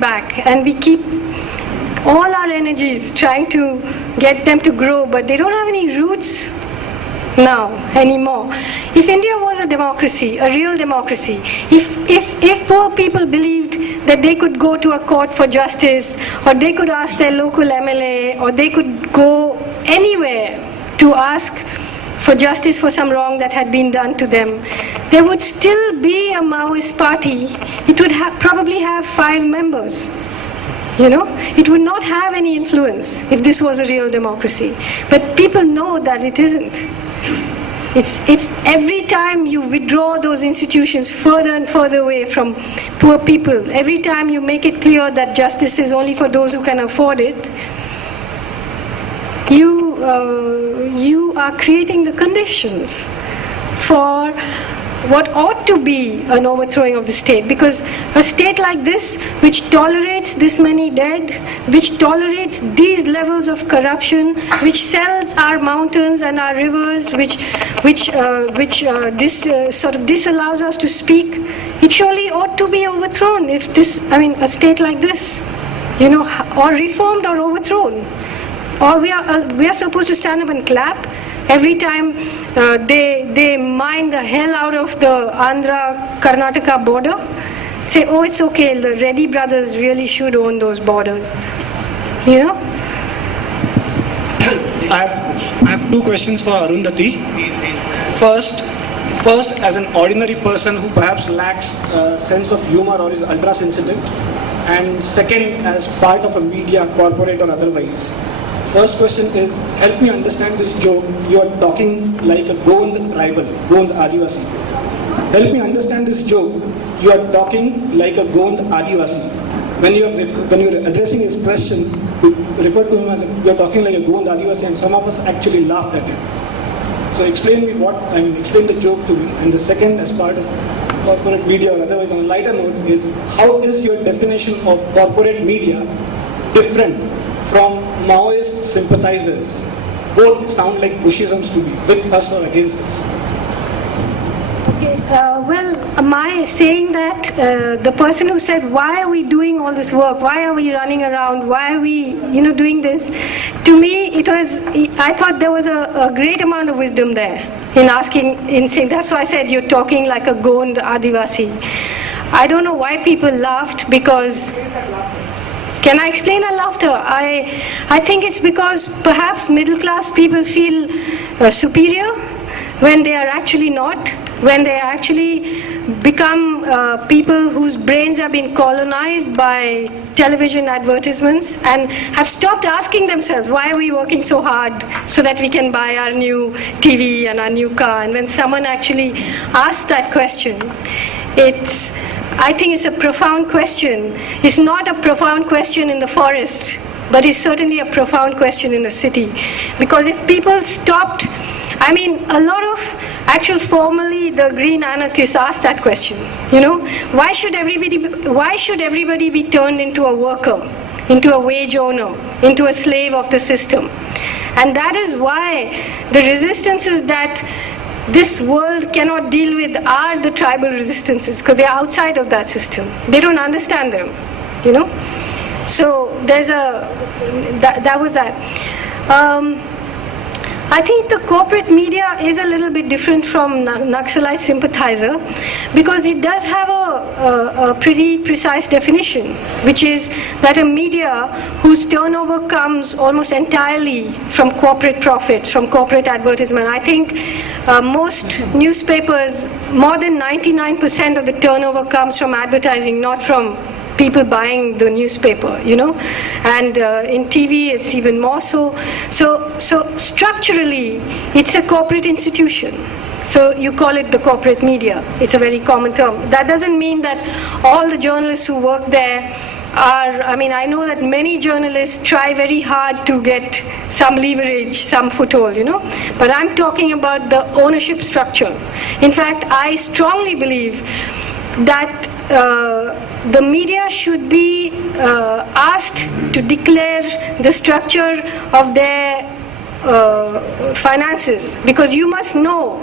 back, and we keep all our energies trying to get them to grow, but they don't have any roots now anymore. If India was a democracy, a real democracy, if poor people believed that they could go to a court for justice, or they could ask their local MLA, or they could go anywhere to ask for justice for some wrong that had been done to them, there would still be a Maoist party. It would probably have 5 members. It would not have any influence if this was a real democracy. But people know that it isn't. It's every time you withdraw those institutions further and further away from poor people, every time you make it clear that justice is only for those who can afford it, you are creating the conditions for what ought to be an overthrowing of the state. Because a state like this, which tolerates this many dead, which tolerates these levels of corruption, which sells our mountains and our rivers, which disallows us to speak, it surely ought to be overthrown. If a state like this, or reformed or overthrown. Or we are supposed to stand up and clap every time they mine the hell out of the Andhra-Karnataka border. Say, oh, it's okay, the Reddy brothers really should own those borders. I have 2 questions for Arundhati. First, as an ordinary person who perhaps lacks a sense of humor or is ultra-sensitive, and second, as part of a media, corporate or otherwise. First question is, help me understand this joke. You are talking like a Gond tribal, Gond Adivasi. Help me understand this joke. You are talking like a Gond Adivasi. When you are addressing his question, you refer to him as you are talking like a Gond Adivasi, and some of us actually laughed at him. So explain the joke to me. And the second, as part of corporate media or otherwise on a lighter note, is how is your definition of corporate media different from Maoist sympathizers? Both sound like Bushisms to me, with us or against us. Okay, am I saying that the person who said, why are we doing all this work? Why are we running around? Why are we, doing this? To me, I thought there was a great amount of wisdom there in saying, that's why I said you're talking like a Gond Adivasi. I don't know why people laughed, because can I explain that laughter? I think it's because perhaps middle class people feel superior when they are actually not, when they actually become people whose brains have been colonized by television advertisements and have stopped asking themselves, why are we working so hard so that we can buy our new TV and our new car? And when someone actually asks that question, I think it's a profound question. It's not a profound question in the forest, but it's certainly a profound question in the city. Because if people stopped, a lot of formally the green anarchists asked that question. Why should everybody be turned into a worker, into a wage owner, into a slave of the system? And that is why the resistances that this world cannot deal with are the tribal resistances, because they're outside of that system. They don't understand them, So that was that. I think the corporate media is a little bit different from Naxalite sympathizer, because it does have a pretty precise definition, which is that a media whose turnover comes almost entirely from corporate profits, from corporate advertisement. I think most newspapers, more than 99% of the turnover comes from advertising, not from people buying the newspaper, and in TV it's even more so. So structurally, it's a corporate institution. So you call it the corporate media. It's a very common term. That doesn't mean that all the journalists who work there are, I know that many journalists try very hard to get some leverage, some foothold, but I'm talking about the ownership structure. In fact, I strongly believe that the media should be asked to declare the structure of their finances, because you must know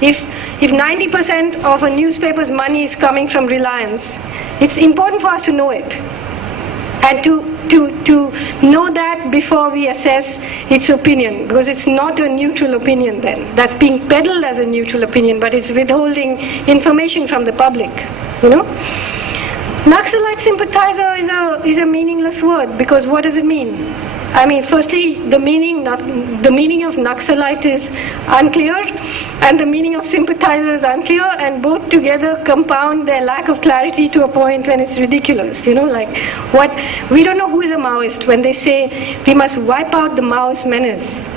if 90% of a newspaper's money is coming from Reliance, it's important for us to know it. and to know that before we assess its opinion, because it's not a neutral opinion then. That's being peddled as a neutral opinion, but it's withholding information from the public, you know. Naxalite sympathizer is a meaningless word, because what does it mean? I mean, firstly, the meaning of Naxalite is unclear, and the meaning of sympathizer is unclear, and both together compound their lack of clarity to a point when it's ridiculous. You know, like we don't know who is a Maoist when they say we must wipe out the Maoist menace.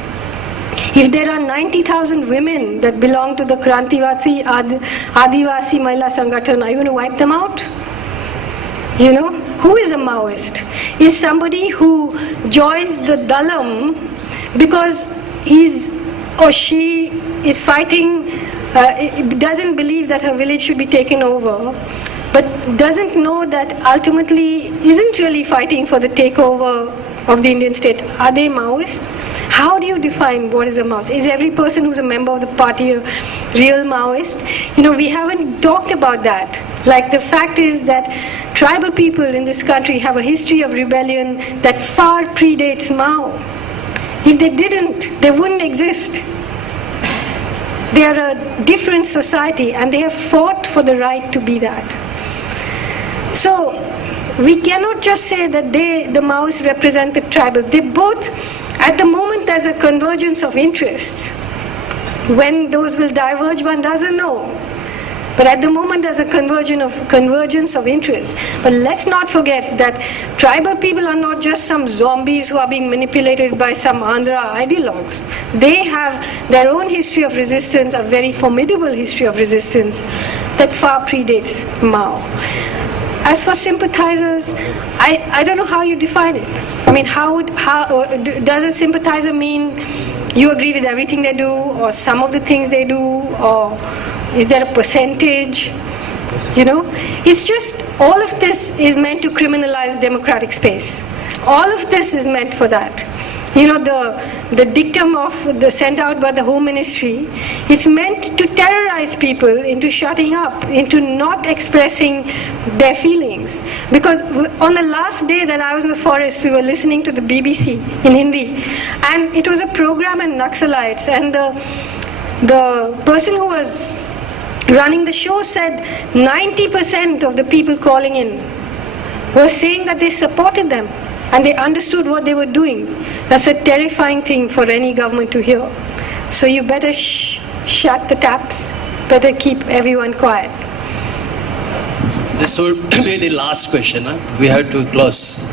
If there are 90,000 women that belong to the Krantivasi Adivasi Mahila Sangathan, are you going to wipe them out? You know, who is a Maoist? Is somebody who joins the Dalam because he's or she is fighting, doesn't believe that her village should be taken over, but doesn't know that ultimately isn't really fighting for the takeover of the Indian state. Are they Maoist? How do you define what is a Maoist? Is every person who's a member of the party a real Maoist? You know, we haven't talked about that. Like, the fact is that tribal people in this country have a history of rebellion that far predates Mao. If they didn't, they wouldn't exist. They are a different society, and they have fought for the right to be that. So, we cannot just say that the Maoists represent the tribal. They both, at the moment there's a convergence of interests. When those will diverge, one doesn't know. But at the moment there's a convergence of interests. But let's not forget that tribal people are not just some zombies who are being manipulated by some Andhra ideologues. They have their own history of resistance, a very formidable history of resistance that far predates Mao. As for sympathizers, I don't know how you define it. I mean, does a sympathizer mean you agree with everything they do, or some of the things they do, or is there a percentage? You know, it's just, all of this is meant to criminalize democratic space. All of this is meant for that. You know, the dictum of sent out by the Home Ministry, it's meant to terrorize people into shutting up, into not expressing their feelings. Because on the last day that I was in the forest, we were listening to the BBC in Hindi, and it was a program on Naxalites, and the person who was running the show said 90% of the people calling in were saying that they supported them. And they understood what they were doing. That's a terrifying thing for any government to hear. So you better shut the taps, better keep everyone quiet. This would be the last question. We have to close.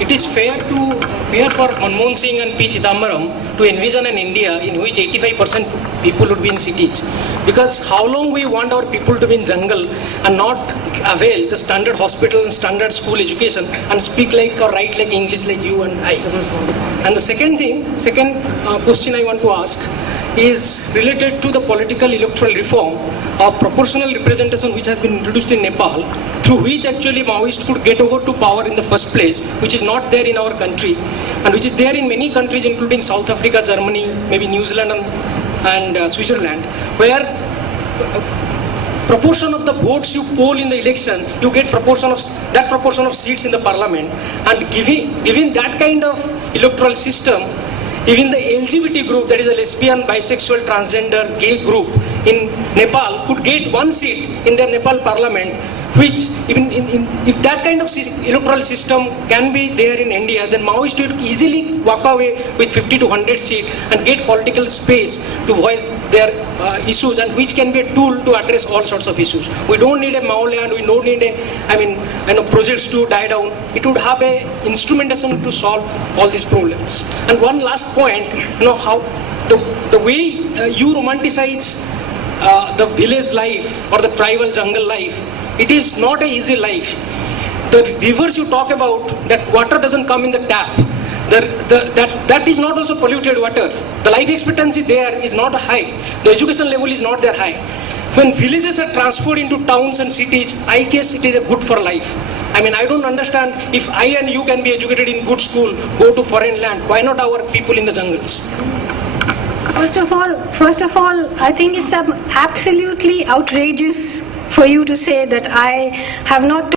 It is fair for Manmohan Singh and P. Chidambaram to envision an India in which 85% people would be in cities. Because how long we want our people to be in jungle and not avail the standard hospital and standard school education and speak like or write like English like you and I. And the second question I want to ask is related to the political electoral reform of proportional representation which has been introduced in Nepal, through which actually Maoists could get over to power in the first place, which is not there in our country, and which is there in many countries including South Africa, Germany, maybe New Zealand and Switzerland, where proportion of the votes you poll in the election, you get proportion of seats in the parliament. And given that kind of electoral system, even the LGBT group, that is a lesbian, bisexual, transgender, gay group in Nepal, could get one seat in their Nepal parliament, which even if that kind of electoral system can be there in India, then Maoists would easily walk away with 50 to 100 seats and get political space to voice their issues, and which can be a tool to address all sorts of issues. We don't need a Maoland, we don't need projects to die down. It would have a instrumentation to solve all these problems. And one last point, how the way you romanticize the village life or the tribal jungle life, it is not an easy life. The rivers you talk about, that water doesn't come in the tap. That is not also polluted water. The life expectancy there is not high. The education level is not that high. When villages are transferred into towns and cities, I guess it is a good for life. I don't understand, if I and you can be educated in good school, go to foreign land, why not our people in the jungles? First of all, I think it's absolutely outrageous for you to say that I have not